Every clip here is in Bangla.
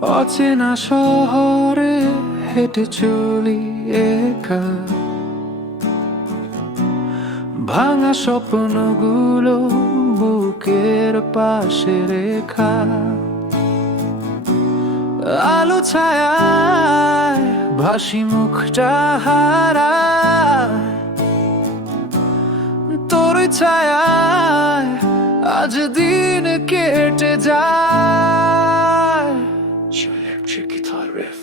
অচেনা শহরে হেঁটে চলি একা, ভাঙা স্বপ্নগুলো বুকের পাশে রেখা। আলো ছায়ায় ভাসি মুখটা হারায়, তোর ছায়ায় আজ দিন কেটে যায়। Electric guitar riff.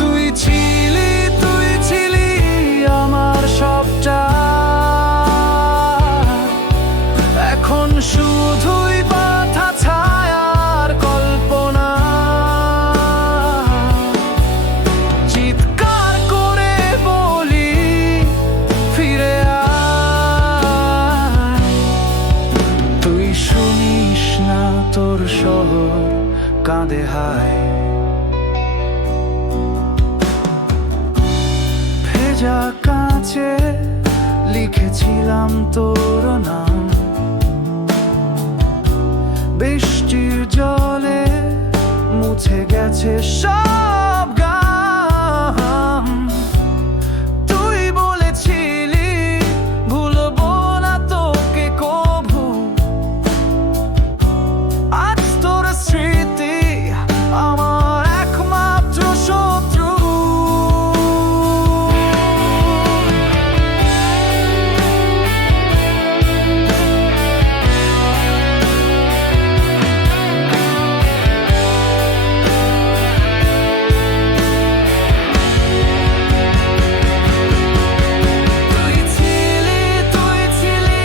তুই ছিলি আমার সবটা, এখন শুধুই বাঁধা ছায়ার কল্পনা। চিৎকার করে বলি ফিরে আয়, তুই শুনিস না তোর শহর কাঁদে হায়। ভেজা কাঁচে লিখেছিলাম তোর নাম, বৃষ্টির জলে মুছে গেছে সব গাম। তুই বলেছিলি ভুলবো না তোকে কভু, আজ তোর স্মৃতি আমার একমাত্র শত্রু। তুই ছিলি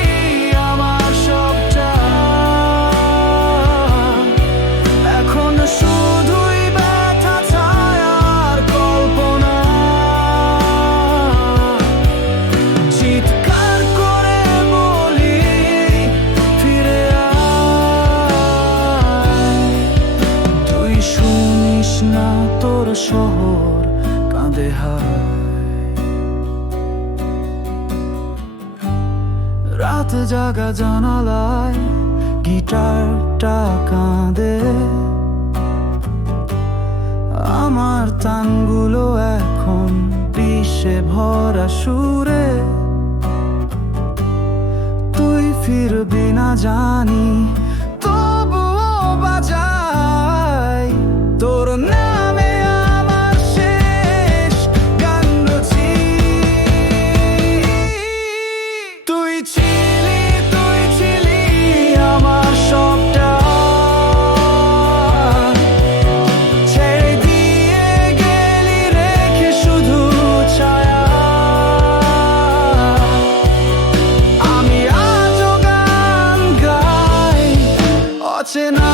আমার সবটা, এখন শুধুই ব্যথা ছায়ার কল্পনা। চিৎকার করে বলি ফিরে আয়, তুই শুনিস না তোর শহর কাঁদে হায়। রাত জাগা জানালায় গিটারটা কাঁদে, আমার তানগুলো এখন বিষে ভরা সুরে। তুই ফিরবি না জানি, তবুও বাজাই তোর নামে আমার শেষ গান রচি। তুই ছিলি আমার সবটা, ছেড়ে দিয়ে গেলি রেখে শুধু ছায়া। আমি আজও গান গাই অচেনা